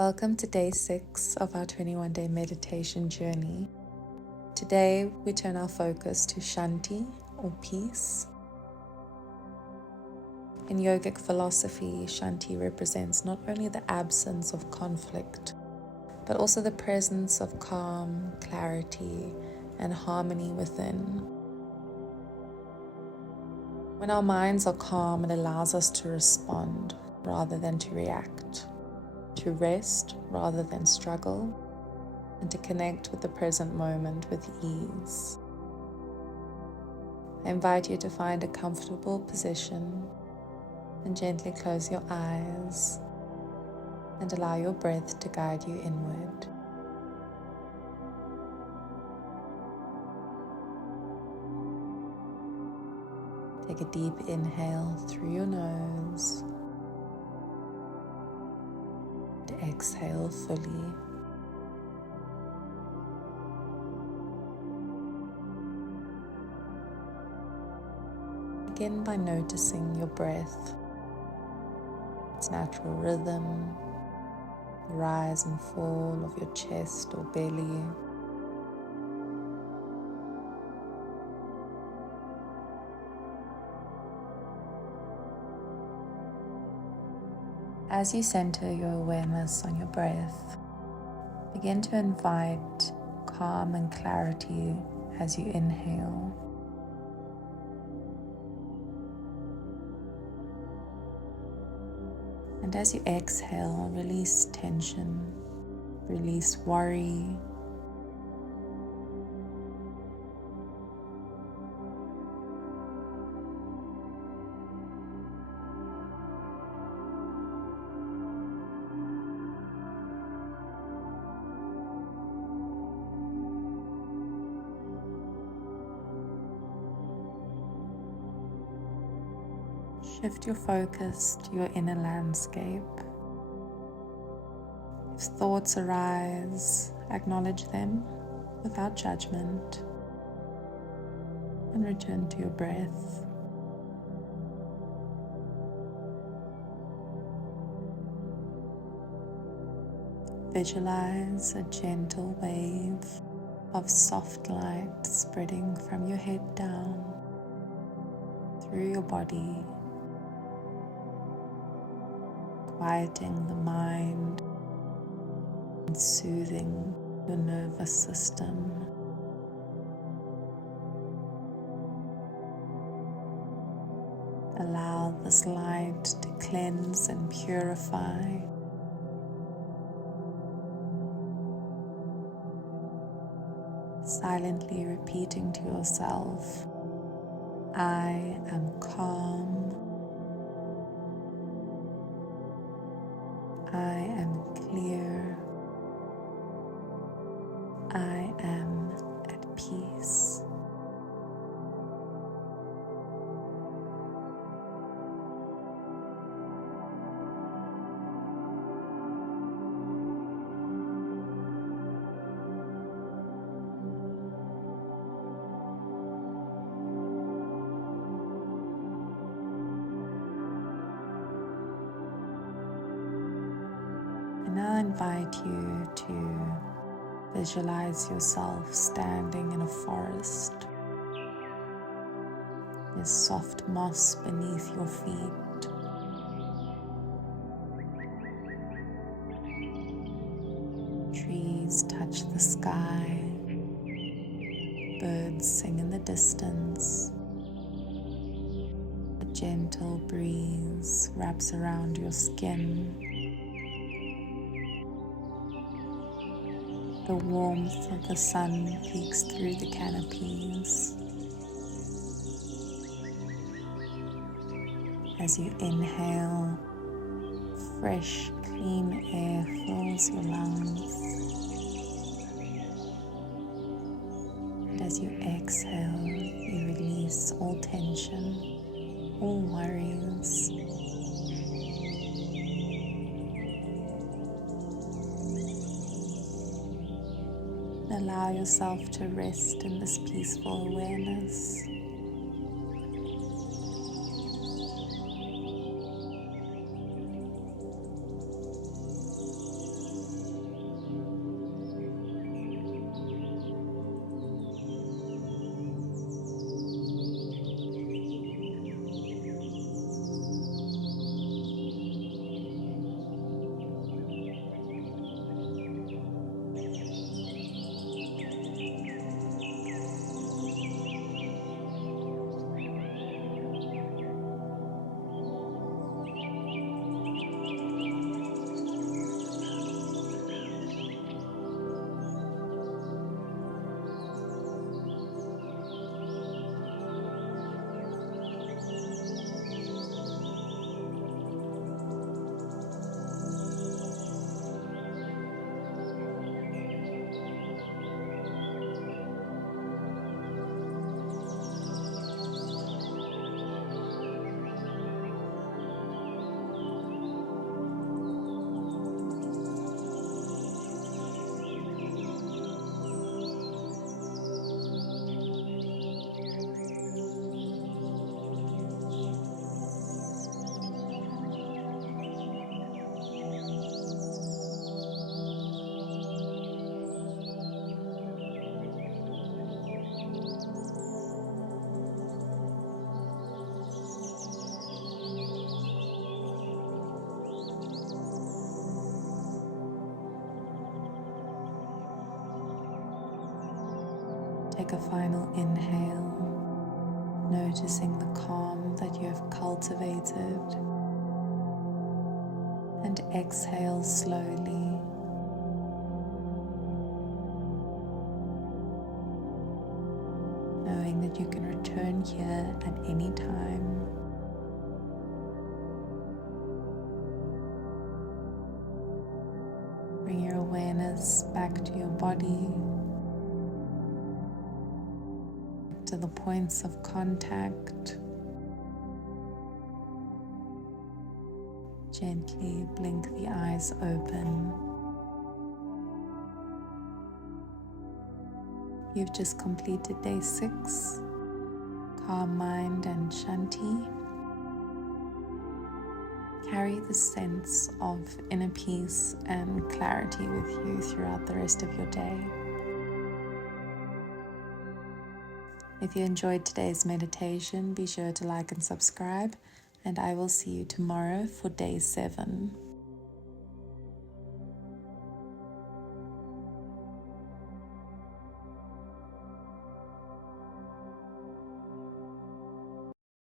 Welcome to day 6 of our 21-day meditation journey. Today we turn our focus to Shanti, or peace. In yogic philosophy, Shanti represents not only the absence of conflict, but also the presence of calm, clarity, and harmony within. When our minds are calm, it allows us to respond rather than to react, to rest rather than struggle, and to connect with the present moment with ease. I invite you to find a comfortable position and gently close your eyes and allow your breath to guide you inward. Take a deep inhale through your nose and exhale fully. Begin by noticing your breath, its natural rhythm, the rise and fall of your chest or belly. As you center your awareness on your breath, begin to invite calm and clarity as you inhale. And as you exhale, release tension, release worry. Shift your focus to your inner landscape. If thoughts arise, acknowledge them without judgment and return to your breath. Visualize a gentle wave of soft light spreading from your head down through your body, quieting the mind and soothing your nervous system. Allow this light to cleanse and purify. Silently repeating to yourself, I am calm. I am clear. I am at peace. And now I invite you to visualize yourself standing in a forest. There's soft moss beneath your feet. Trees touch the sky. Birds sing in the distance. A gentle breeze wraps around your skin. The warmth of the sun peeks through the canopies. As you inhale, fresh, clean air fills your lungs. And as you exhale, you release all tension, all worries. Allow yourself to rest in this peaceful awareness. Take a final inhale, noticing the calm that you have cultivated, and exhale slowly. Knowing that you can return here at any time. Bring your awareness back to your body, to the points of contact. Gently blink the eyes open. You've just completed day 6, calm mind and Shanti. Carry the sense of inner peace and clarity with you throughout the rest of your day. If you enjoyed today's meditation, be sure to like and subscribe, and I will see you tomorrow for day 7.